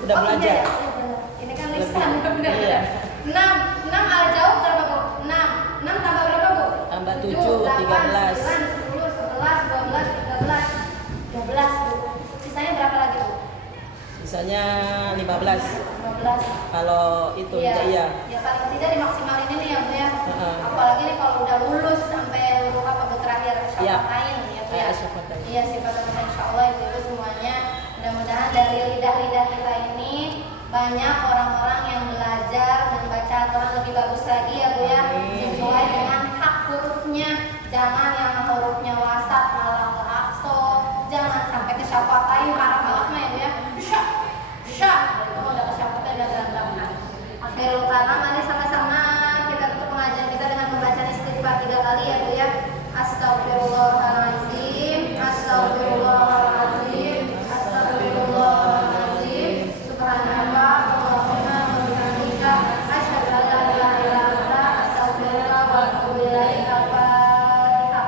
Udah Oh, belajar. Iya, iya, benar. Ini kan lisan, Lebih. benar. Iya. 6 al-jauh berapa, Bu? 6 tambah berapa, Bu? Tambah 7, 7, 8, 13. 9, 10, 11, 12, 13, 12, Bu. Sisanya berapa lagi, Bu? Sisanya 15. 15. Kalau itu Iya. iya. Ya paling tidak dimaksimalin ini ya, Bu ya. Heeh. Apalagi nih kalau udah lulus sampai huruf apa Bu terakhir Iya. syafatain ya, Bu ya. Syafatain. Iya, sifatnya insyaallah Ibu semuanya. Mudah-mudahan dari lidah-lidah kita ini banyak orang-orang yang belajar membaca Al-Quran lebih bagus lagi ya Bu ya. Amin. Sesuai dengan hak hurufnya. Jangan yang hurufnya wasat malah ke aqsa. Jangan sampai ke syafatain parah banget mah ya Bu ya. Sya. Itu udah ke syafatain dan berantakan. Akhirul kalam, mari sama-sama kita tutup pengajian kita dengan membaca istighfar 3 kali ya Bu ya. Astagfirullahaladzim, astagfirullahaladzim, astagfirullahaladzim. Subhanallah, Allahumma wa bihamdika, asyhadu an la ilaha illa anta, astaghfiruka wa atubu ilaik. Al-Fatihah.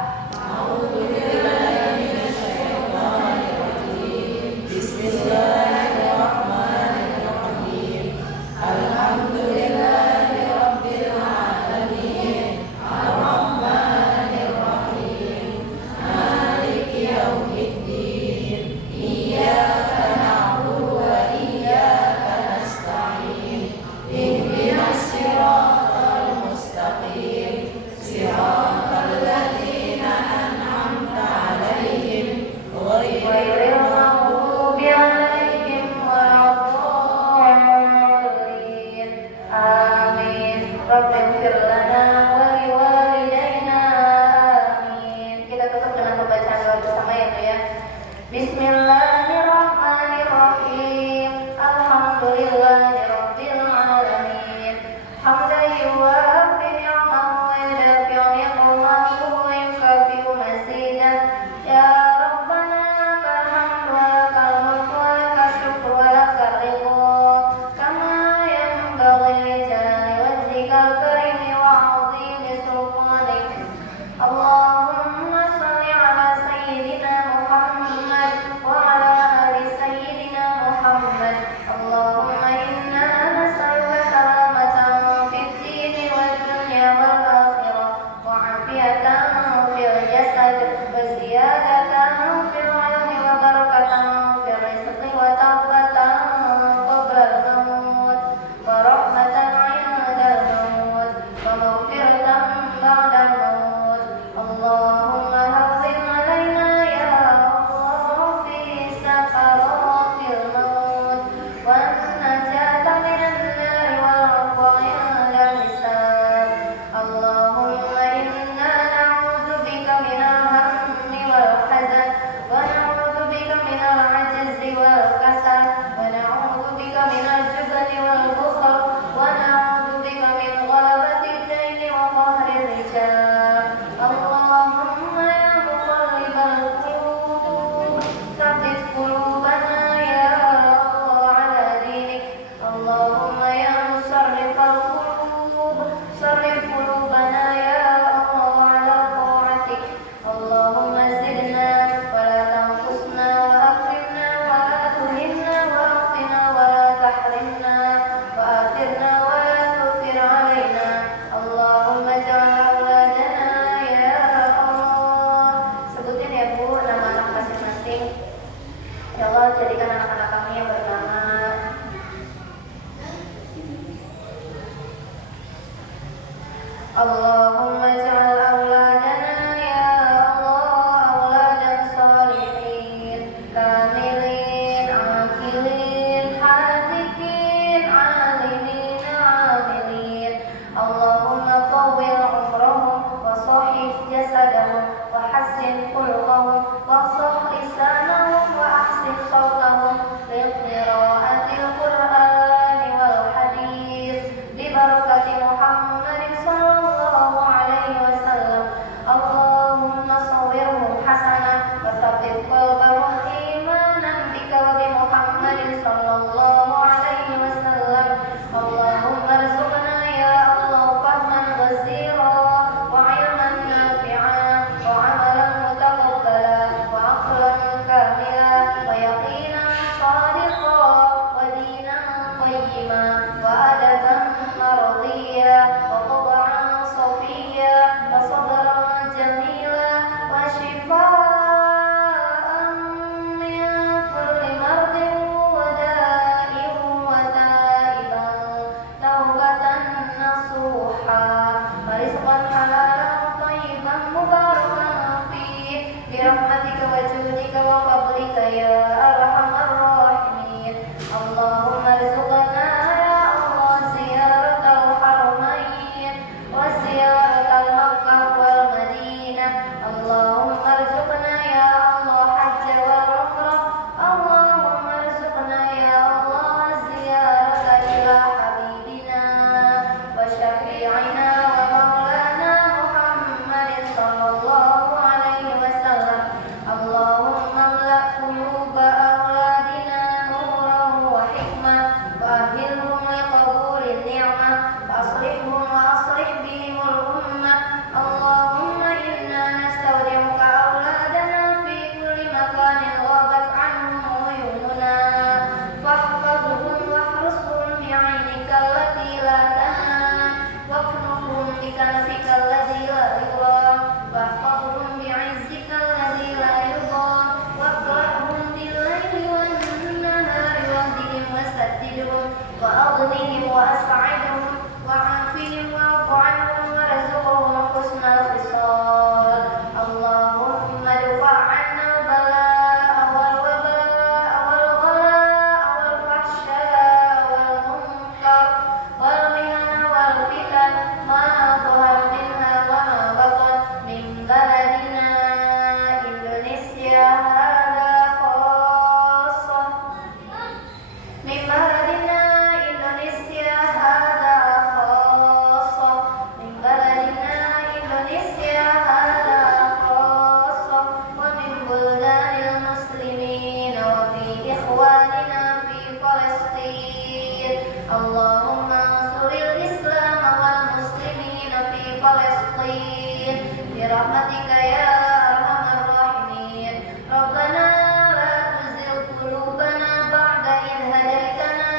Allahumma ansuril Islam wal muslimin fi Palestin bi rahmatika ya arhamar rahimin. Rabbana la tuzigh qulubana ba'da idh hadaytana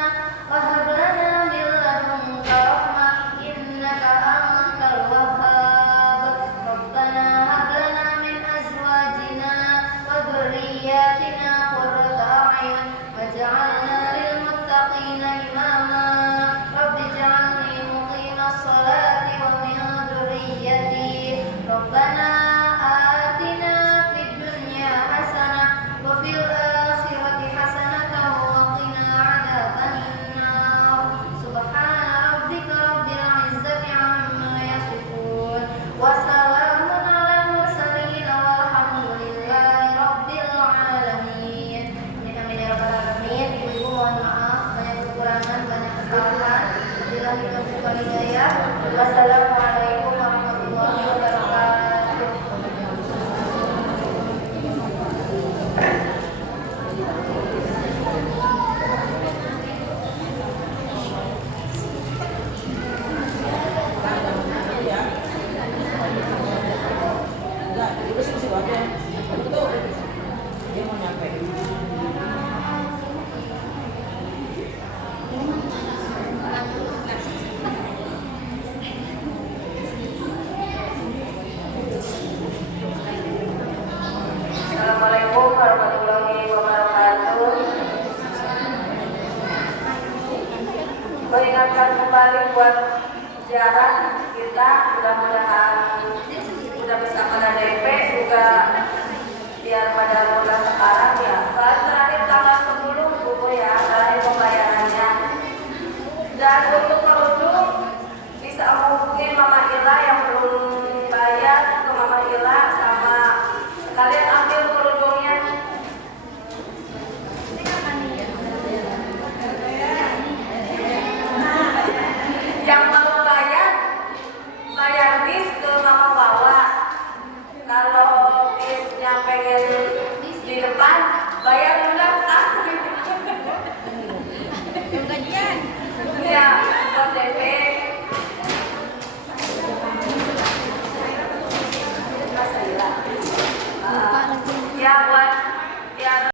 wa hab lana min ladunka rahmah innaka antal wahhab. Rabbana hab lana min azwajina wa dhurriyyatina qurrata a'yun waj'alna lil muttaqina imama. Rabbi ij'alni muqimas salati wa min dhurriyyati. Rabbana atina fid dunya hasanah wa fil akhirati hasanatan wa qina adzaban nar. Subhana rabbika rabbil izzati amma yasifun wa salamun alal mursalin walhamdulillahi rabbil alamin. Amin amin ya rabbal alamin. Ibu mohon maaf banyak kekurangan, banyak kesalahan. Billahi taufiq wal hidayah. Wassalamualaikum warahmatullahi wabarakatuh. Ya. Enggak, itu sih waktu. Betul. Dia mau nyampe. Assalamualaikum warahmatullahi wabarakatuh. Mengingatkan kembali buat ziarah kita, mudah-mudahan sudah bisa pada DP juga biar pada mulai sekarang ya.